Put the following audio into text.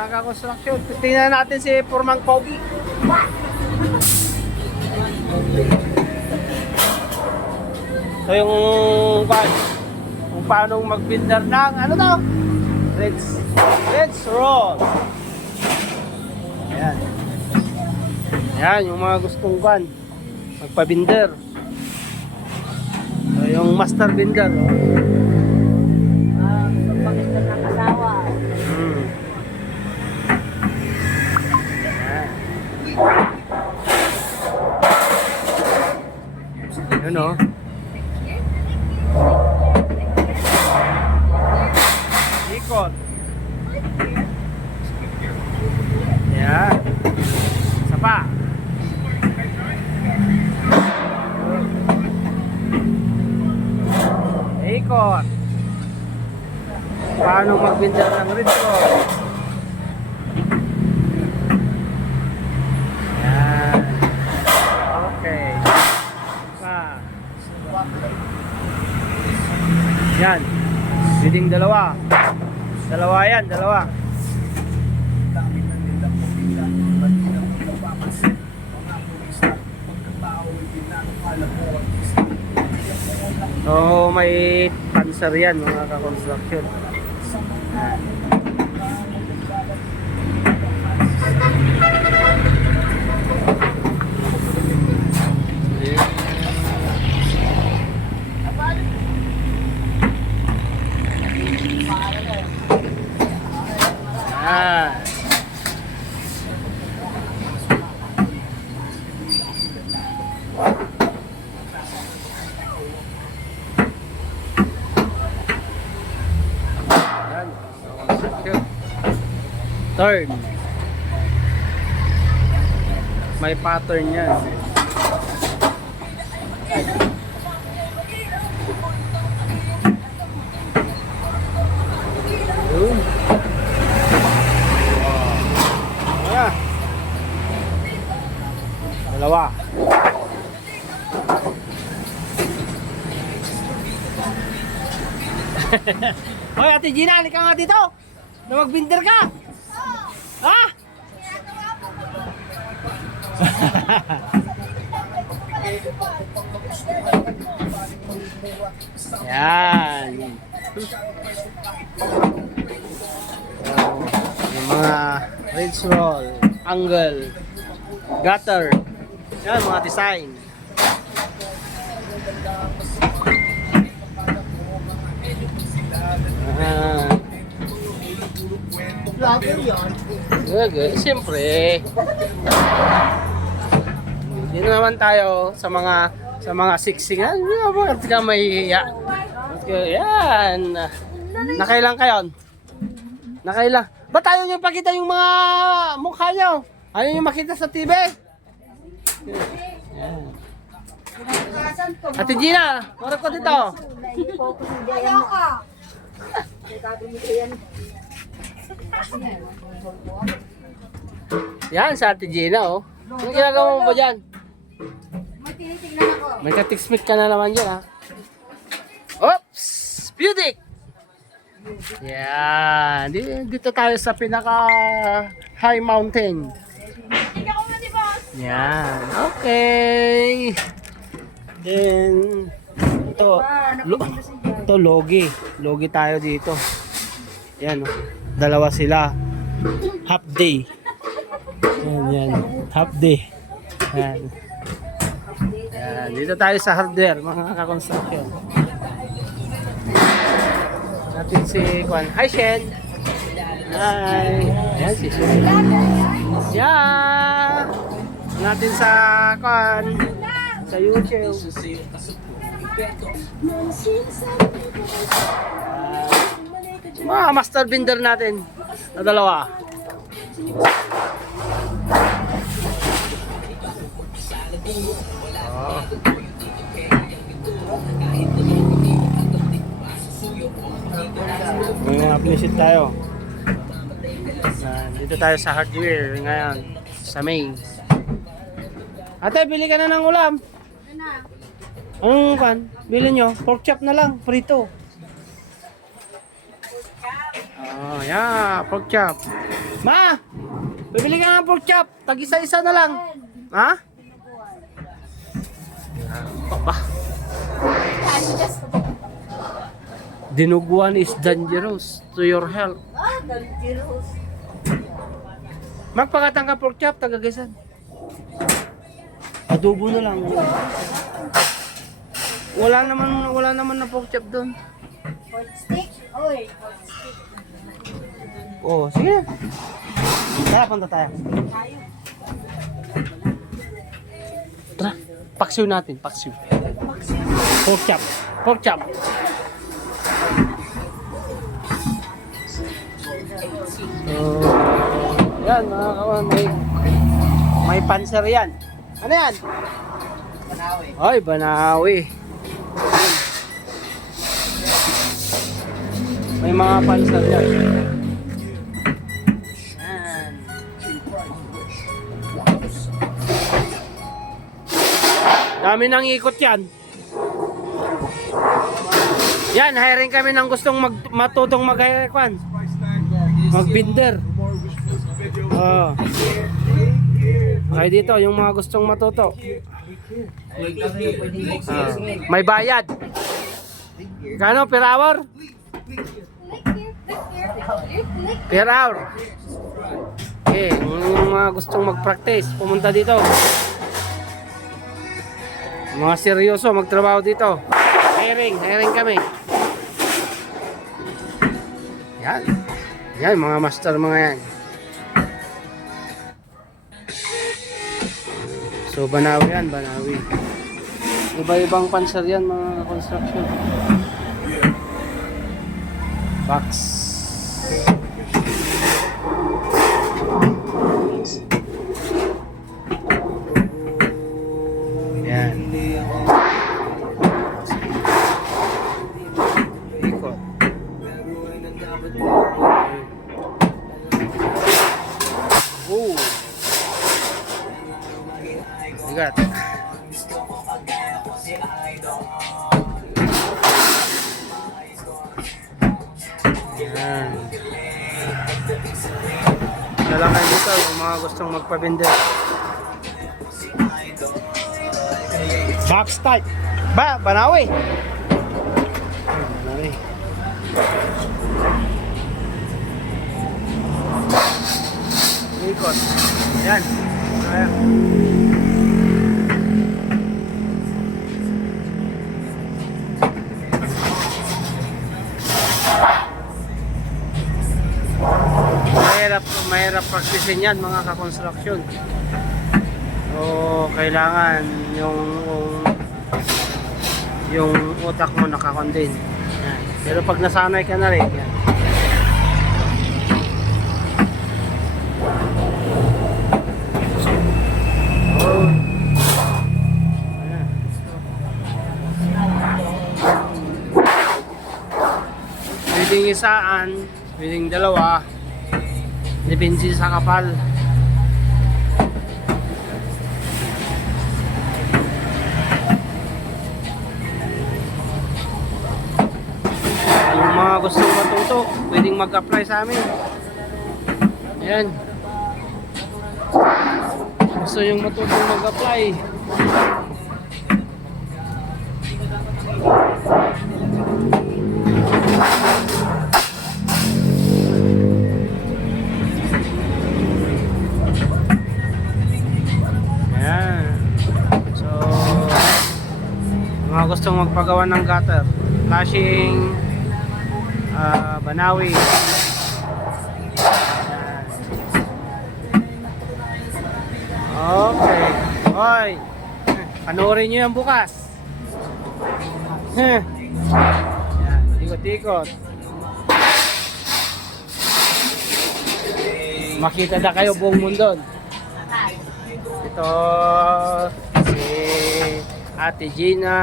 mga ka-construction. Tingnan natin si Purmang Pogi. So yung kung paano mag-builder ng ano daw? Let's roll. Ayan. Ayan yung mga gustong magpa-binder. So yung master binder, oh. Pagpakita ng asawa. Yun o. Ikot. Yan. Isa pa. Ikot. Paano magbinda ng ritmo? Yan. Okay. Yan. Leading dalawa. Dalawa yan, dalawa. So may panser yan mga ka-construction. Turn. May pattern yan. Ayan. Dalawa. Hoy, Ate Gina, halika nga dito. Na magbinder ka. Ha? Yan. Yung mga ridge roll, angle, gutter. Yan, mga design. Vlogger yun. Good. Siyempre. Dito naman tayo sa mga siksik. Bakit ka mahihiya? Yan. Nakailang kayo? Nakailang. Ba't ayaw nyo pakita yung mga mukha nyo? Ayaw nyo makita sa TV? Yan. Ate Gina, marap ko dito. Ayaw ka. Yan, sa Ate Gina, oh. Anong ginagawa mo ba dyan? May tinitignan ako. May katiksmik ka na naman dyan, ha? Oops! Beauty! Yan. Dito tayo sa pinaka high mountain. Tingnan ko nga di boss. Yan. Okay. Then, ito logi. Logi tayo dito. Yan, oh. Dalawa sila. Half day. Yan. Half day. Yan. Yan. Dito tayo sa hardware, mga ka-construction. Natin si Kwan. Hi, Shen. Hi. Yan, si Shen. Yan. Natin sa Kwan. Sa YouTube. Mga master binder natin na dalawa. Ngayon appreciate tayo. Dito tayo sa hardware ngayon sa main. Ate, bili ka na ng ulam. Anong kan? Bili nyo? Pork chop na lang, prito. Oh, yeah, pork chop. Ma! Bibili ka ng pork chop. Tag-isa-isa na lang. Ha? Papa. Dinuguan is dangerous to your health. Dangerous. Magpakatang ka pork chop, tagagisan. Adobo na lang. Wala naman na pork chop doon. Pork stick? Oy, pork stick. Oh, sige. Tara, punta tayo. Tara, paksiw natin, paksiw. Pork chop, pork chop. Yan mga kawan, may panser yan. Ano yan? Banawi. Ay, Banawi. May mga panser yan. Yan. Dami nang ikot yan. Yan, hiring kami ng gustong matutong mag-hire-kwan. Mag-binder. Oh. Okay dito, yung mga gustong matuto. May bayad. Kano per hour? Per hour. Okay, yung mga gustong mag-practice, pumunta dito. Mga seryoso, magtrabaho dito. Hiring kami. Yan. Yan, mga master mga yan. So, Banawi yan, Banawi. Iba-ibang panser yan, mga construction. Box. Yan. Ikot. Oh. Bigat. Yan. Dalangan dito yung mga gustong magpabinde. Box type. Banawi. Banawi. Ikot. Yan. Ayan. Mahirap practicein yan mga ka-construction. So, kailangan yung utak mo nakakondin. Yan. Pero pag nasanay ka na rin, yan. Oh. Ayan. Pwedeng isaan, pwedeng dalawa. Depende sa kapal. Yung mga gustong matuto, pwedeng mag-apply sa amin. Ayan. Gusto yung matutong mag-apply. Mga gustong magpagawa ng gutter, flashing, Banawi. Okay. Hoy, panoorin nyo yan bukas. Yan, ikot-ikot. Makita na kayo buong mundo. Ito si Ate Gina.